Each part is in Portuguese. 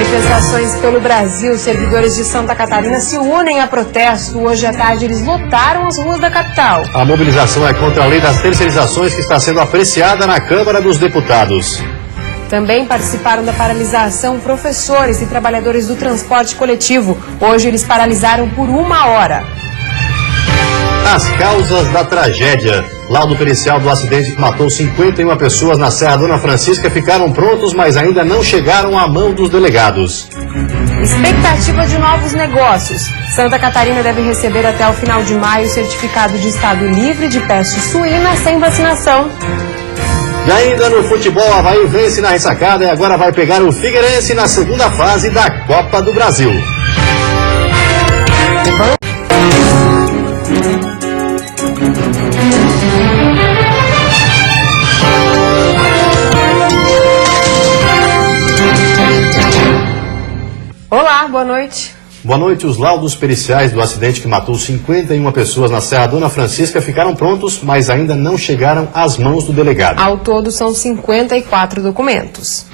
Manifestações pelo Brasil, servidores de Santa Catarina se unem a protesto. Hoje à tarde eles lotaram as ruas da capital. A mobilização é contra a lei das terceirizações que está sendo apreciada na Câmara dos Deputados. Também participaram da paralisação professores e trabalhadores do transporte coletivo. Hoje eles paralisaram por 1 hora. As causas da tragédia. Laudo pericial do acidente que matou 51 pessoas na Serra Dona Francisca ficaram prontos, mas ainda não chegaram à mão dos delegados. Expectativa de novos negócios. Santa Catarina deve receber até o final de maio certificado de estado livre de peste suína sem vacinação. E ainda no futebol, Avaí vence na ressacada e agora vai pegar o Figueirense na segunda fase da Copa do Brasil. Olá, boa noite. Boa noite. Os laudos periciais do acidente que matou 51 pessoas na Serra Dona Francisca ficaram prontos, mas ainda não chegaram às mãos do delegado. Ao todo, são 54 documentos.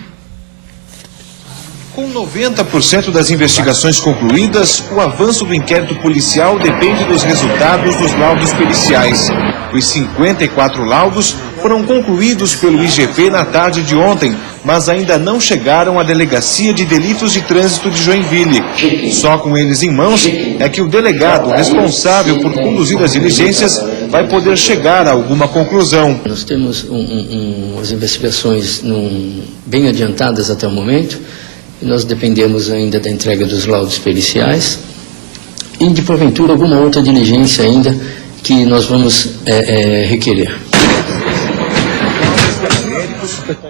Com 90% das investigações concluídas, o avanço do inquérito policial depende dos resultados dos laudos periciais. Os 54 laudos foram concluídos pelo IGP na tarde de ontem, mas ainda não chegaram à Delegacia de Delitos de Trânsito de Joinville. Só com eles em mãos é que o delegado responsável por conduzir as diligências vai poder chegar a alguma conclusão. Nós temos as investigações bem adiantadas até o momento. Nós dependemos ainda da entrega dos laudos periciais e de porventura alguma outra diligência ainda que nós vamos requerer.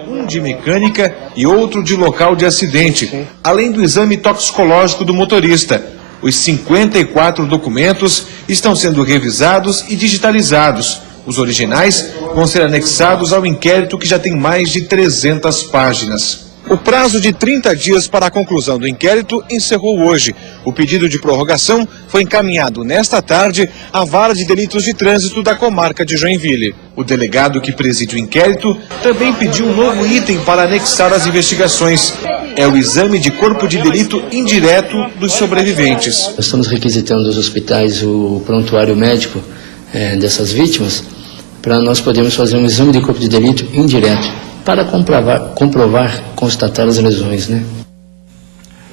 Um de mecânica e outro de local de acidente, além do exame toxicológico do motorista. Os 54 documentos estão sendo revisados e digitalizados. Os originais vão ser anexados ao inquérito que já tem mais de 300 páginas. O prazo de 30 dias para a conclusão do inquérito encerrou hoje. O pedido de prorrogação foi encaminhado nesta tarde à Vara de Delitos de Trânsito da comarca de Joinville. O delegado que preside o inquérito também pediu um novo item para anexar as investigações. É o exame de corpo de delito indireto dos sobreviventes. Nós estamos requisitando os hospitais o prontuário médico dessas vítimas para nós podermos fazer um exame de corpo de delito indireto, para constatar as lesões, né?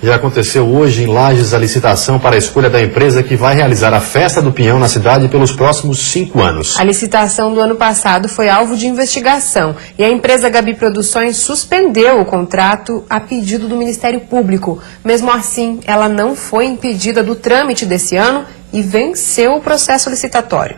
E aconteceu hoje em Lages a licitação para a escolha da empresa que vai realizar a Festa do Pinhão na cidade pelos próximos 5 anos. A licitação do ano passado foi alvo de investigação e a empresa Gabi Produções suspendeu o contrato a pedido do Ministério Público. Mesmo assim, ela não foi impedida do trâmite desse ano e venceu o processo licitatório.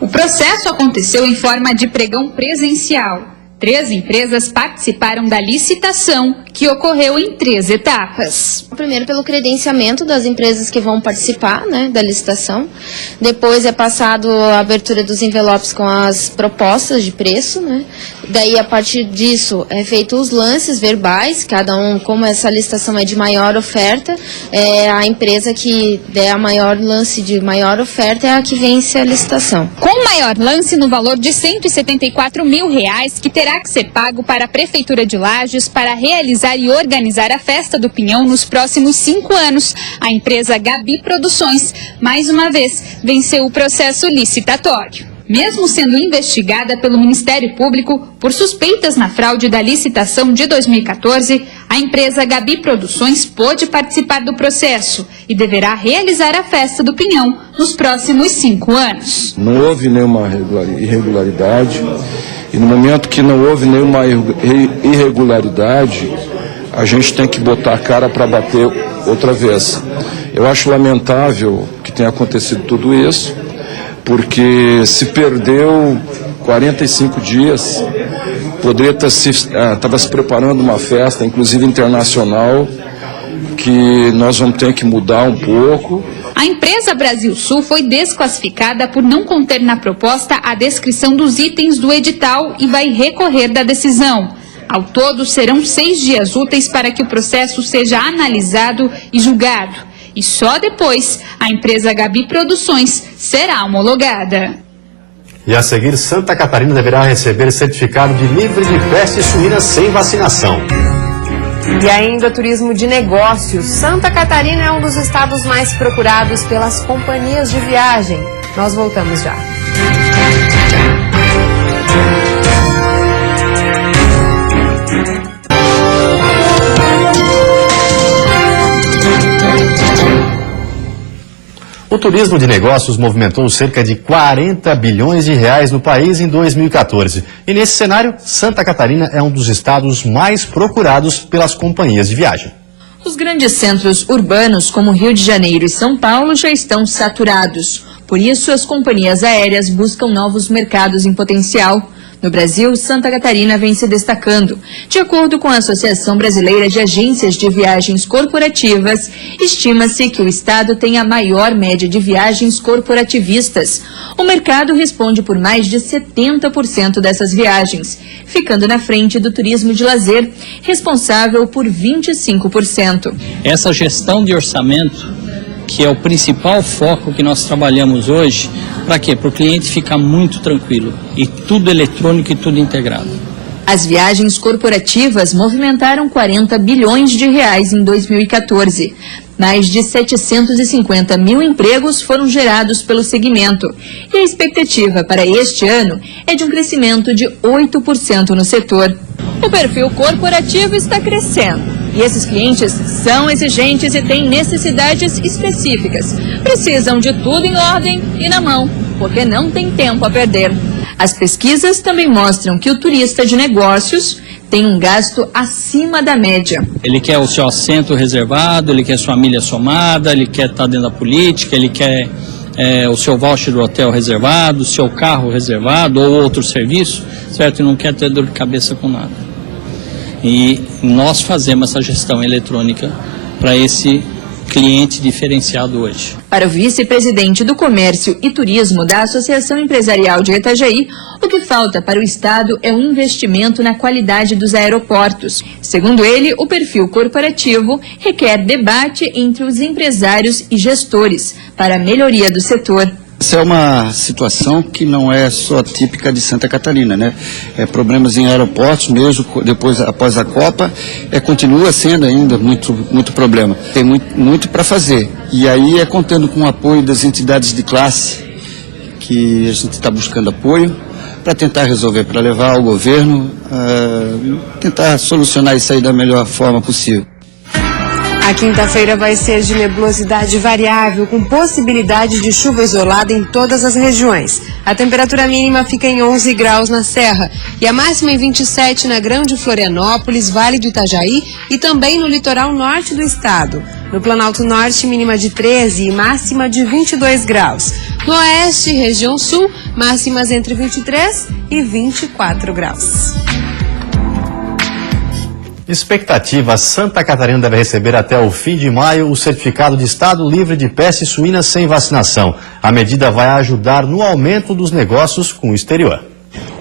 O processo aconteceu em forma de pregão presencial. 3 empresas participaram da licitação, que ocorreu em 3 etapas. Primeiro, pelo credenciamento das empresas que vão participar, da licitação. Depois é passado a abertura dos envelopes com as propostas de preço, Daí, a partir disso, é feito os lances verbais, cada um, como essa licitação é de maior oferta, a empresa que der a maior lance de maior oferta é a que vence a licitação. Com o maior lance no valor de R$174 mil, que terá que ser pago para a Prefeitura de Lages para realizar e organizar a Festa do Pinhão nos próximos 5 anos. A empresa Gabi Produções, mais uma vez, venceu o processo licitatório. Mesmo sendo investigada pelo Ministério Público por suspeitas na fraude da licitação de 2014, a empresa Gabi Produções pôde participar do processo e deverá realizar a Festa do Pinhão nos próximos 5 anos. Não houve nenhuma irregularidade. E no momento que não houve nenhuma irregularidade, a gente tem que botar a cara para bater outra vez. Eu acho lamentável que tenha acontecido tudo isso, porque se perdeu 45 dias, poderia estava se preparando uma festa, inclusive internacional, que nós vamos ter que mudar um pouco. A empresa Brasil Sul foi desclassificada por não conter na proposta a descrição dos itens do edital e vai recorrer da decisão. Ao todo, serão 6 dias úteis para que o processo seja analisado e julgado. E só depois a empresa Gabi Produções será homologada. E a seguir, Santa Catarina deverá receber certificado de livre de peste suína sem vacinação. E ainda turismo de negócios. Santa Catarina é um dos estados mais procurados pelas companhias de viagem. Nós voltamos já. O turismo de negócios movimentou cerca de 40 bilhões de reais no país em 2014. E nesse cenário, Santa Catarina é um dos estados mais procurados pelas companhias de viagem. Os grandes centros urbanos, como Rio de Janeiro e São Paulo, já estão saturados. Por isso, as companhias aéreas buscam novos mercados em potencial. No Brasil, Santa Catarina vem se destacando. De acordo com a Associação Brasileira de Agências de Viagens Corporativas, estima-se que o estado tem a maior média de viagens corporativistas. O mercado responde por mais de 70% dessas viagens, ficando na frente do turismo de lazer, responsável por 25%. Essa gestão de orçamento, que é o principal foco que nós trabalhamos hoje, para quê? Para o cliente ficar muito tranquilo e tudo eletrônico e tudo integrado. As viagens corporativas movimentaram 40 bilhões de reais em 2014. Mais de 750 mil empregos foram gerados pelo segmento. E a expectativa para este ano é de um crescimento de 8% no setor. O perfil corporativo está crescendo. E esses clientes são exigentes e têm necessidades específicas. Precisam de tudo em ordem e na mão, porque não tem tempo a perder. As pesquisas também mostram que o turista de negócios tem um gasto acima da média. Ele quer o seu assento reservado, ele quer sua milha somada, ele quer estar dentro da política, ele quer o seu voucher do hotel reservado, o seu carro reservado ou outro serviço, certo? E não quer ter dor de cabeça com nada. E nós fazemos essa gestão eletrônica para esse cliente diferenciado hoje. Para o vice-presidente do Comércio e Turismo da Associação Empresarial de Itajaí, o que falta para o Estado é um investimento na qualidade dos aeroportos. Segundo ele, o perfil corporativo requer debate entre os empresários e gestores para a melhoria do setor. Essa é uma situação que não é só típica de Santa Catarina, né? Problemas em aeroportos, mesmo após a Copa, continua sendo ainda muito problema. Tem muito para fazer. E aí contando com o apoio das entidades de classe, que a gente está buscando apoio, para tentar resolver, para levar ao governo, tentar solucionar isso aí da melhor forma possível. A quinta-feira vai ser de nebulosidade variável, com possibilidade de chuva isolada em todas as regiões. A temperatura mínima fica em 11 graus na Serra e a máxima em 27 na Grande Florianópolis, Vale do Itajaí e também no litoral norte do estado. No Planalto Norte, mínima de 13 e máxima de 22 graus. No Oeste, região Sul, máximas entre 23 e 24 graus. Expectativa: Santa Catarina deve receber até o fim de maio o certificado de estado livre de peste suína sem vacinação. A medida vai ajudar no aumento dos negócios com o exterior.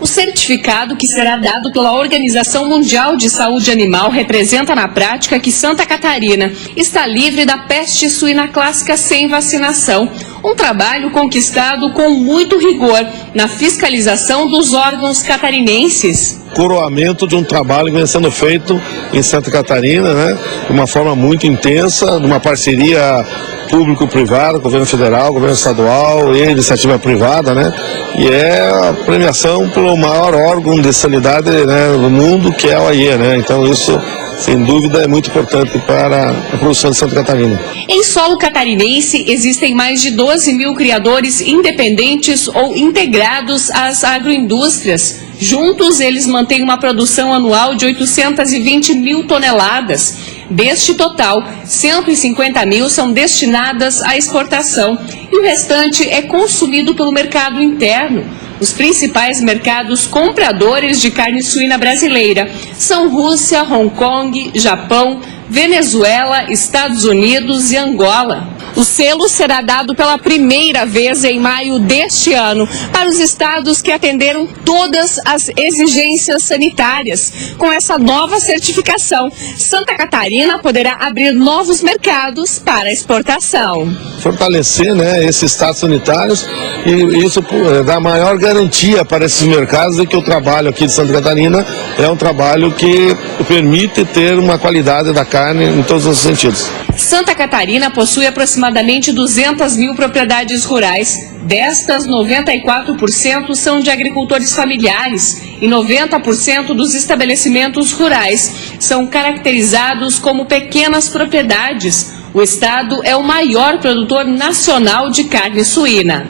O certificado, que será dado pela Organização Mundial de Saúde Animal, representa na prática que Santa Catarina está livre da peste suína clássica sem vacinação. Um trabalho conquistado com muito rigor na fiscalização dos órgãos catarinenses. Coroamento de um trabalho que vem sendo feito em Santa Catarina, né, de uma forma muito intensa, de uma parceria público-privada, governo federal, governo estadual e iniciativa privada, né, e é a premiação pelo maior órgão de sanidade, né, do mundo, que é a OIE, né, então isso, sem dúvida, é muito importante para a produção de Santa Catarina. Em solo catarinense, existem mais de 12 mil criadores independentes ou integrados às agroindústrias. Juntos, eles mantêm uma produção anual de 820 mil toneladas. Deste total, 150 mil são destinadas à exportação e o restante é consumido pelo mercado interno. Os principais mercados compradores de carne suína brasileira são Rússia, Hong Kong, Japão, Venezuela, Estados Unidos e Angola. O selo será dado pela primeira vez em maio deste ano para os estados que atenderam todas as exigências sanitárias. Com essa nova certificação, Santa Catarina poderá abrir novos mercados para exportação. Fortalecer, né, esses estados sanitários e isso dá maior garantia para esses mercados de que o trabalho aqui de Santa Catarina é um trabalho que permite ter uma qualidade da carne em todos os sentidos. Santa Catarina possui aproximadamente 200 mil propriedades rurais. Destas, 94% são de agricultores familiares e 90% dos estabelecimentos rurais são caracterizados como pequenas propriedades. O estado é o maior produtor nacional de carne suína.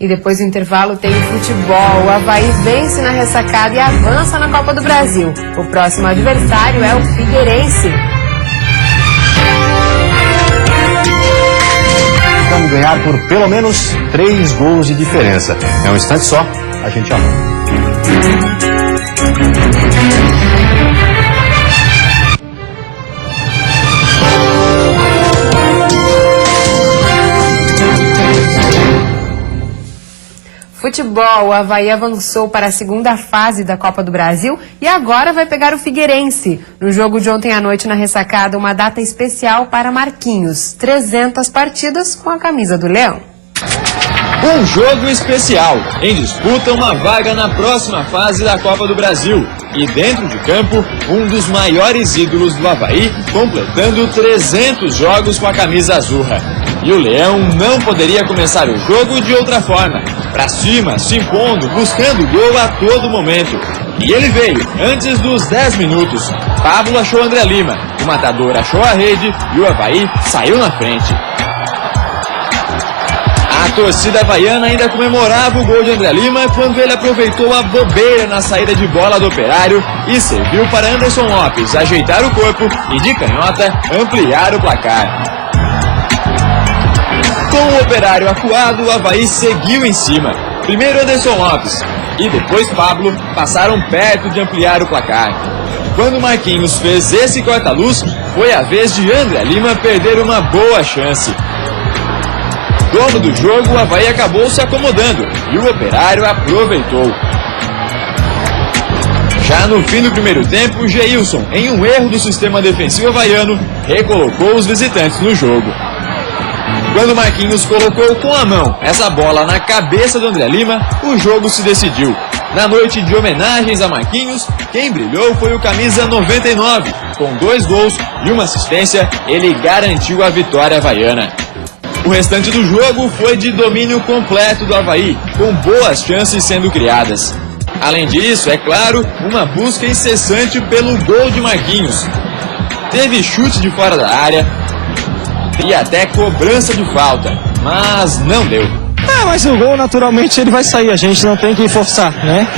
E depois do intervalo tem o futebol. O Avaí vence na ressacada e avança na Copa do Brasil. O próximo adversário é o Figueirense. Vamos ganhar por pelo menos 3 gols de diferença. É um instante só, a gente arruma. Futebol, o Avaí avançou para a segunda fase da Copa do Brasil e agora vai pegar o Figueirense. No jogo de ontem à noite na ressacada, uma data especial para Marquinhos. 300 partidas com a camisa do Leão. Um jogo especial, em disputa uma vaga na próxima fase da Copa do Brasil. E dentro de campo, um dos maiores ídolos do Avaí, completando 300 jogos com a camisa azurra. E o Leão não poderia começar o jogo de outra forma. Pra cima, se impondo, buscando gol a todo momento. E ele veio, antes dos 10 minutos. Pablo achou André Lima, o matador achou a rede e o Avaí saiu na frente. A torcida havaiana ainda comemorava o gol de André Lima quando ele aproveitou a bobeira na saída de bola do Operário e serviu para Anderson Lopes ajeitar o corpo e de canhota ampliar o placar. Com o Operário acuado, o Avaí seguiu em cima. Primeiro Anderson Lopes e depois Pablo passaram perto de ampliar o placar. Quando Marquinhos fez esse corta-luz, foi a vez de André Lima perder uma boa chance. Dono do jogo, o Avaí acabou se acomodando e o Operário aproveitou. Já no fim do primeiro tempo, Geilson, em um erro do sistema defensivo havaiano, recolocou os visitantes no jogo. Quando Marquinhos colocou com a mão essa bola na cabeça do André Lima, o jogo se decidiu. Na noite de homenagens a Marquinhos, quem brilhou foi o camisa 99. Com 2 gols e uma assistência, ele garantiu a vitória havaiana. O restante do jogo foi de domínio completo do Avaí, com boas chances sendo criadas. Além disso, é claro, uma busca incessante pelo gol de Marquinhos. Teve chute de fora da área e até cobrança de falta, mas não deu. Mas o gol naturalmente ele vai sair, a gente não tem que forçar, né?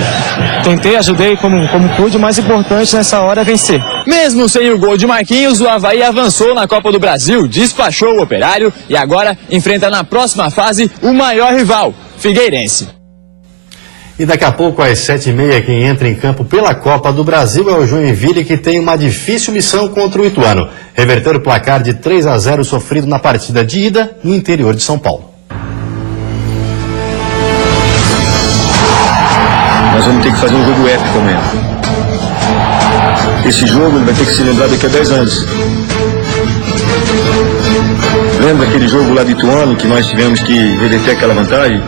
Tentei, ajudei como pude, o mais importante nessa hora é vencer. Mesmo sem o gol de Marquinhos, o Avaí avançou na Copa do Brasil, despachou o Operário e agora enfrenta na próxima fase o maior rival, Figueirense. E daqui a pouco, às 7h30, quem entra em campo pela Copa do Brasil é o Joinville, que tem uma difícil missão contra o Ituano. Reverter o placar de 3-0 sofrido na partida de ida no interior de São Paulo. Nós vamos ter que fazer um jogo épico amanhã. Esse jogo ele vai ter que se lembrar daqui a 10 anos. Lembra aquele jogo lá de Ituano que nós tivemos que reverter aquela vantagem?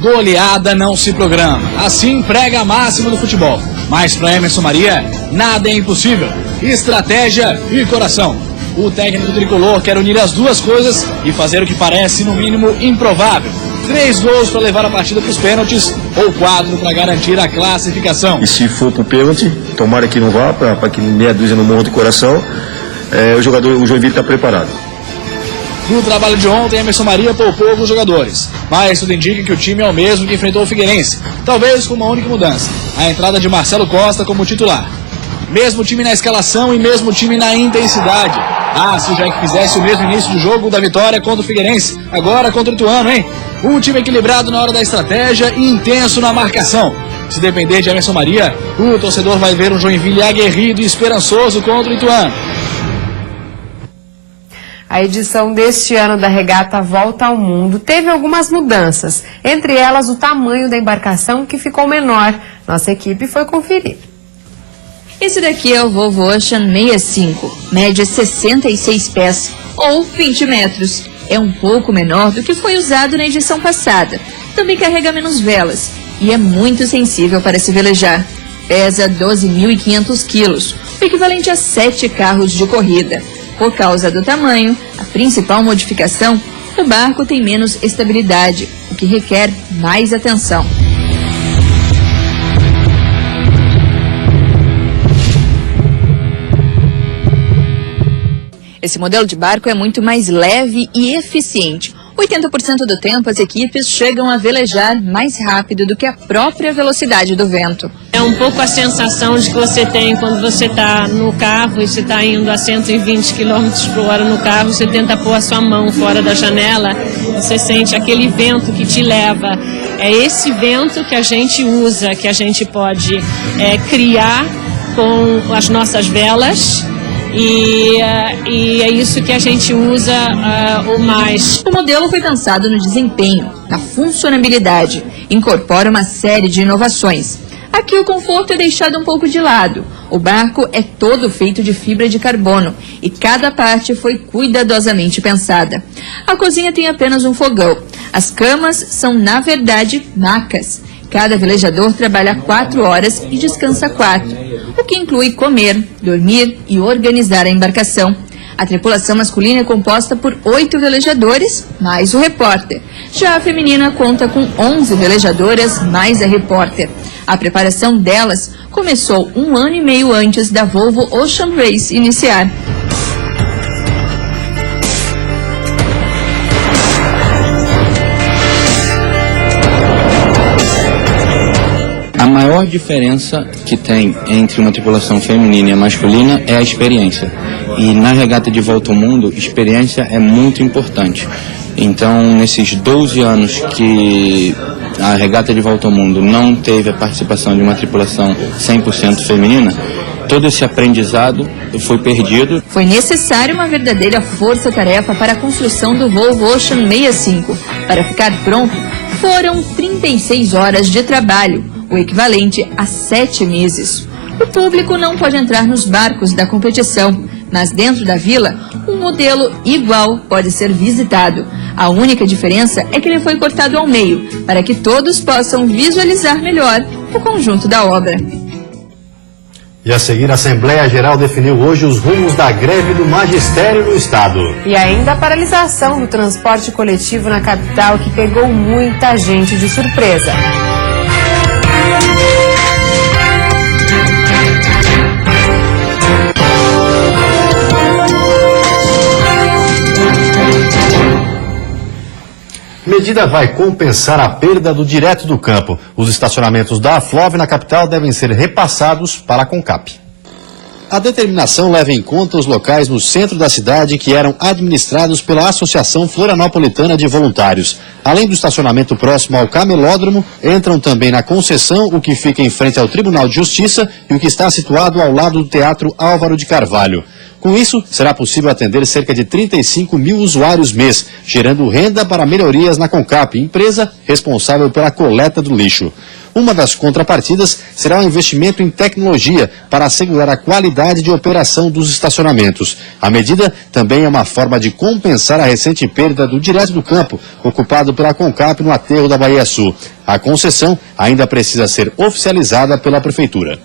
Goleada não se programa. Assim prega a máxima do futebol. Mas para Emerson Maria, nada é impossível. Estratégia e coração. O técnico tricolor quer unir as duas coisas e fazer o que parece, no mínimo, improvável. 3 gols para levar a partida para os pênaltis ou 4 para garantir a classificação. E se for para o pênalti, tomara que não vá, para que meia dúzia não morra de coração, o Joinville está preparado. No trabalho de ontem, Emerson Maria poupou alguns jogadores, mas tudo indica que o time é o mesmo que enfrentou o Figueirense, talvez com uma única mudança, a entrada de Marcelo Costa como titular. Mesmo time na escalação e mesmo time na intensidade. Se o Jack fizesse o mesmo início do jogo da vitória contra o Figueirense, agora contra o Ituano, hein? Um time equilibrado na hora da estratégia e intenso na marcação. Se depender de Emerson Maria, o torcedor vai ver um Joinville aguerrido e esperançoso contra o Ituano. A edição deste ano da regata Volta ao Mundo teve algumas mudanças, entre elas o tamanho da embarcação, que ficou menor. Nossa equipe foi conferir. Esse daqui é o Volvo Ocean 65, mede 66 pés ou 20 metros. É um pouco menor do que foi usado na edição passada. Também carrega menos velas e é muito sensível para se velejar. Pesa 12.500 quilos, o equivalente a 7 carros de corrida. Por causa do tamanho, a principal modificação, o barco tem menos estabilidade, o que requer mais atenção. Esse modelo de barco é muito mais leve e eficiente. 80% do tempo, as equipes chegam a velejar mais rápido do que a própria velocidade do vento. É um pouco a sensação de que você tem quando você está no carro e você está indo a 120 km por hora no carro, você tenta pôr a sua mão fora da janela, você sente aquele vento que te leva. É esse vento que a gente usa, que a gente pode criar com as nossas velas. E é isso que a gente usa o mais. O modelo foi pensado no desempenho, na funcionabilidade, incorpora uma série de inovações. Aqui o conforto é deixado um pouco de lado. O barco é todo feito de fibra de carbono e cada parte foi cuidadosamente pensada. A cozinha tem apenas um fogão. As camas são, na verdade, macas. Cada velejador trabalha 4 horas e descansa 4, o que inclui comer, dormir e organizar a embarcação. A tripulação masculina é composta por 8 velejadores, mais o repórter. Já a feminina conta com 11 velejadoras, mais a repórter. A preparação delas começou 1 ano e meio antes da Volvo Ocean Race iniciar. A maior diferença que tem entre uma tripulação feminina e a masculina é a experiência. E na regata de Volta ao Mundo, experiência é muito importante. Então, nesses 12 anos que a regata de Volta ao Mundo não teve a participação de uma tripulação 100% feminina, todo esse aprendizado foi perdido. Foi necessária uma verdadeira força-tarefa para a construção do Volvo Ocean 65. Para ficar pronto, foram 36 horas de trabalho, o equivalente a 7 meses. O público não pode entrar nos barcos da competição, mas dentro da vila, um modelo igual pode ser visitado. A única diferença é que ele foi cortado ao meio, para que todos possam visualizar melhor o conjunto da obra. E a seguir, a Assembleia Geral definiu hoje os rumos da greve do magistério no Estado. E ainda a paralisação do transporte coletivo na capital, que pegou muita gente de surpresa. Medida vai compensar a perda do direto do campo. Os estacionamentos da Aflov na capital devem ser repassados para a Concap. A determinação leva em conta os locais no centro da cidade que eram administrados pela Associação Florianopolitana de Voluntários. Além do estacionamento próximo ao camelódromo, entram também na concessão o que fica em frente ao Tribunal de Justiça e o que está situado ao lado do Teatro Álvaro de Carvalho. Com isso, será possível atender cerca de 35 mil usuários mês, gerando renda para melhorias na Concap, empresa responsável pela coleta do lixo. Uma das contrapartidas será o investimento em tecnologia para assegurar a qualidade de operação dos estacionamentos. A medida também é uma forma de compensar a recente perda do direto do campo, ocupado pela Concap no aterro da Bahia Sul. A concessão ainda precisa ser oficializada pela Prefeitura.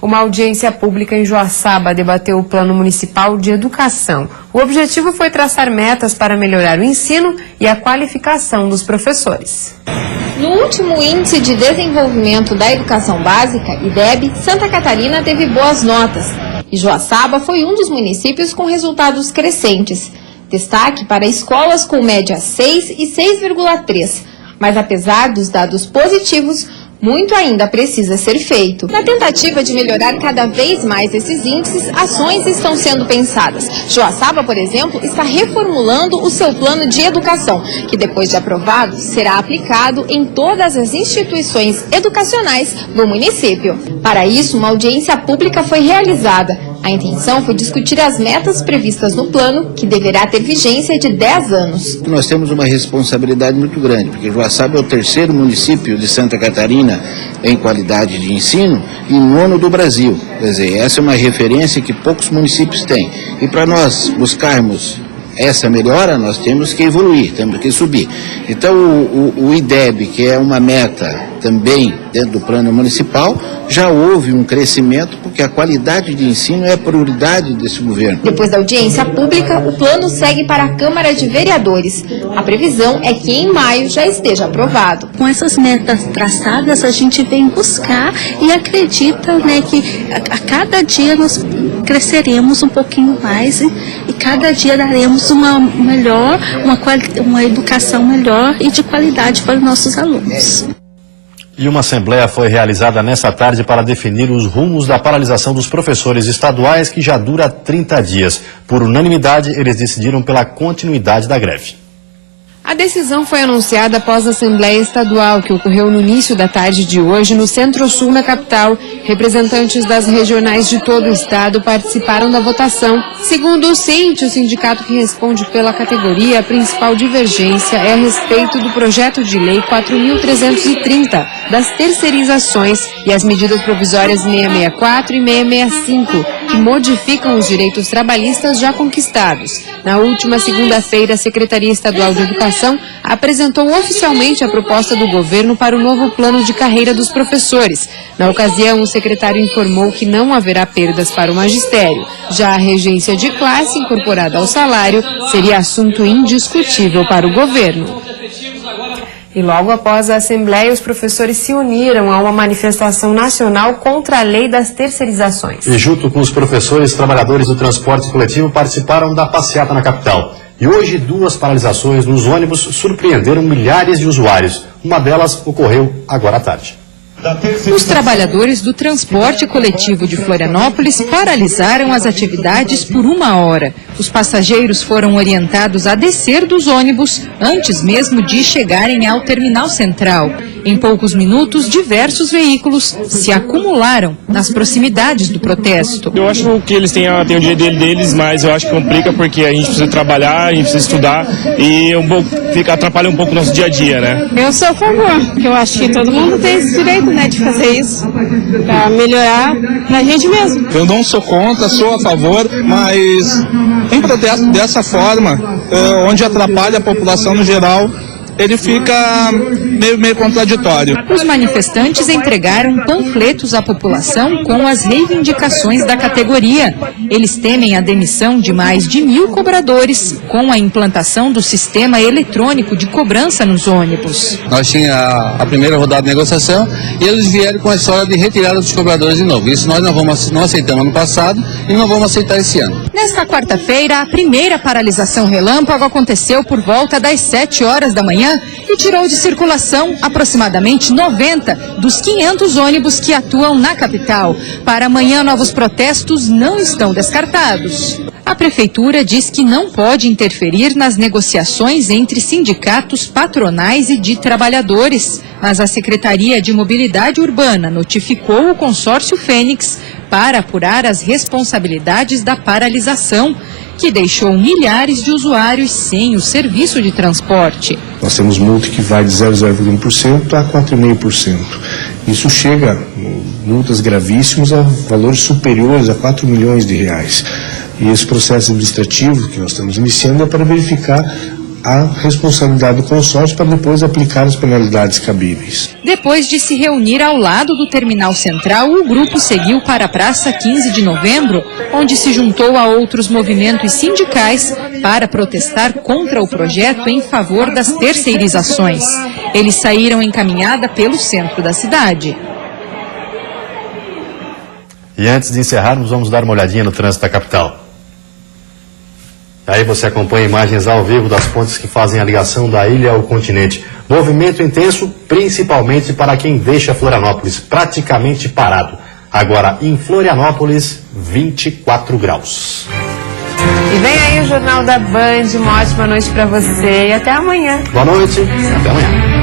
Uma audiência pública em Joaçaba debateu o Plano Municipal de Educação. O objetivo foi traçar metas para melhorar o ensino e a qualificação dos professores. No último Índice de Desenvolvimento da Educação Básica, IDEB, Santa Catarina teve boas notas. E Joaçaba foi um dos municípios com resultados crescentes. Destaque para escolas com média 6 e 6,3. Mas apesar dos dados positivos, muito ainda precisa ser feito. Na tentativa de melhorar cada vez mais esses índices, ações estão sendo pensadas. Joaçaba, por exemplo, está reformulando o seu plano de educação, que depois de aprovado, será aplicado em todas as instituições educacionais do município. Para isso, uma audiência pública foi realizada. A intenção foi discutir as metas previstas no plano, que deverá ter vigência de 10 anos. Nós temos uma responsabilidade muito grande, porque Joaçaba é o terceiro município de Santa Catarina em qualidade de ensino e 9º do Brasil. Quer dizer, essa é uma referência que poucos municípios têm. E para nós buscarmos essa melhora, nós temos que evoluir, temos que subir. Então, o IDEB, que é uma meta também dentro do plano municipal, já houve um crescimento, porque a qualidade de ensino é a prioridade desse governo. Depois da audiência pública, o plano segue para a Câmara de Vereadores. A previsão é que em maio já esteja aprovado. Com essas metas traçadas, a gente vem buscar e acredita, né, que a cada dia nós cresceremos um pouquinho mais e cada dia daremos uma educação melhor e de qualidade para os nossos alunos. E uma assembleia foi realizada nesta tarde para definir os rumos da paralisação dos professores estaduais, que já dura 30 dias. Por unanimidade, eles decidiram pela continuidade da greve. A decisão foi anunciada após a Assembleia Estadual, que ocorreu no início da tarde de hoje no Centro-Sul, na capital. Representantes das regionais de todo o estado participaram da votação. Segundo o CINT, o sindicato que responde pela categoria, a principal divergência é a respeito do projeto de lei 4.330, das terceirizações e as medidas provisórias 664 e 665, que modificam os direitos trabalhistas já conquistados. Na última segunda-feira, a Secretaria Estadual de Educação apresentou oficialmente a proposta do governo para o novo plano de carreira dos professores. Na ocasião, o secretário informou que não haverá perdas para o magistério. Já a regência de classe, incorporada ao salário, seria assunto indiscutível para o governo. E logo após a Assembleia, os professores se uniram a uma manifestação nacional contra a lei das terceirizações. E junto com os professores, trabalhadores do transporte coletivo participaram da passeata na capital. E hoje, 2 paralisações nos ônibus surpreenderam milhares de usuários. Uma delas ocorreu agora à tarde. Os trabalhadores do transporte coletivo de Florianópolis paralisaram as atividades por 1 hora. Os passageiros foram orientados a descer dos ônibus antes mesmo de chegarem ao terminal central. Em poucos minutos, diversos veículos se acumularam nas proximidades do protesto. Eu acho que eles têm o direito deles, mas eu acho que complica porque a gente precisa trabalhar, a gente precisa estudar e atrapalha um pouco o nosso dia a dia, né? Eu sou a favor, porque eu acho que todo mundo tem esse direito, né, de fazer isso, para melhorar pra gente mesmo. Eu não sou contra, sou a favor, mas um protesto dessa forma, onde atrapalha a população no geral, ele fica meio contraditório. Os manifestantes entregaram panfletos à população com as reivindicações da categoria. Eles temem a demissão de mais de 1.000 cobradores com a implantação do sistema eletrônico de cobrança nos ônibus. Nós tínhamos a primeira rodada de negociação e eles vieram com a história de retirada dos cobradores de novo. Isso nós não aceitamos ano passado e não vamos aceitar esse ano. Nesta quarta-feira, a primeira paralisação relâmpago aconteceu por volta das 7 horas da manhã e tirou de circulação aproximadamente 90 dos 500 ônibus que atuam na capital. Para amanhã, novos protestos não estão descartados. A prefeitura diz que não pode interferir nas negociações entre sindicatos patronais e de trabalhadores, mas a Secretaria de Mobilidade Urbana notificou o consórcio Fênix para apurar as responsabilidades da paralisação, que deixou milhares de usuários sem o serviço de transporte. Nós temos multa que vai de 0,1% a 4,5%. Isso chega, multas gravíssimas, a valores superiores a 4 milhões de reais. E esse processo administrativo que nós estamos iniciando é para verificar a responsabilidade do consórcio para depois aplicar as penalidades cabíveis. Depois de se reunir ao lado do terminal central, o grupo seguiu para a Praça 15 de Novembro, onde se juntou a outros movimentos sindicais para protestar contra o projeto em favor das terceirizações. Eles saíram em caminhada pelo centro da cidade. E antes de encerrarmos, vamos dar uma olhadinha no trânsito da capital. Aí você acompanha imagens ao vivo das pontes que fazem a ligação da ilha ao continente. Movimento intenso, principalmente para quem deixa Florianópolis praticamente parado. Agora, em Florianópolis, 24 graus. E vem aí o Jornal da Band. Uma ótima noite para você e até amanhã. Boa noite, até amanhã.